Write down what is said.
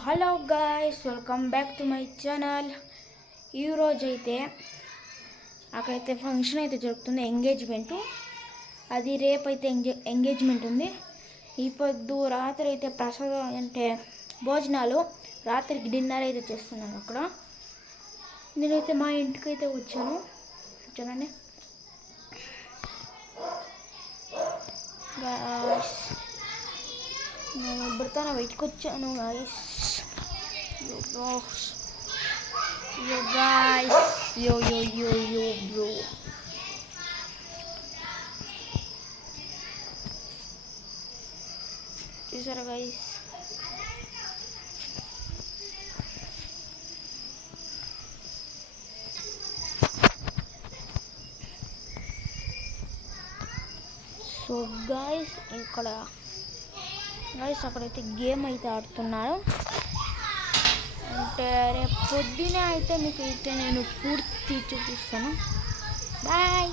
Hello guys, welcome back to my channel. ఈరోజు అయితే అక్కడైతే ఫంక్షన్ అయితే జరుగుతుంది, ఎంగేజ్మెంటు. అది రేపైతే ఎంగేజ్మెంట్ ఉంది. ఈ పొద్దు రాత్రి అయితే ప్రసాదం అంటే భోజనాలు, రాత్రికి డిన్నర్ అయితే చేస్తున్నాను అక్కడ. నేనైతే మా ఇంటికి అయితే వచ్చాను, చూడండి గాయ్స్. నేను ఇప్పుడుతో బయటకు వచ్చాను guys. Yo guys, yo bro. చూసారా guys? సో గాయ్స్, ఇక్కడ గాయ్స్ అక్కడైతే గేమ్ అయితే ఆడుతున్నారు. అంటే రేపు పొద్దునే అయితే మీకు అయితే నేను పూర్తి చూపిస్తాను. బాయ్.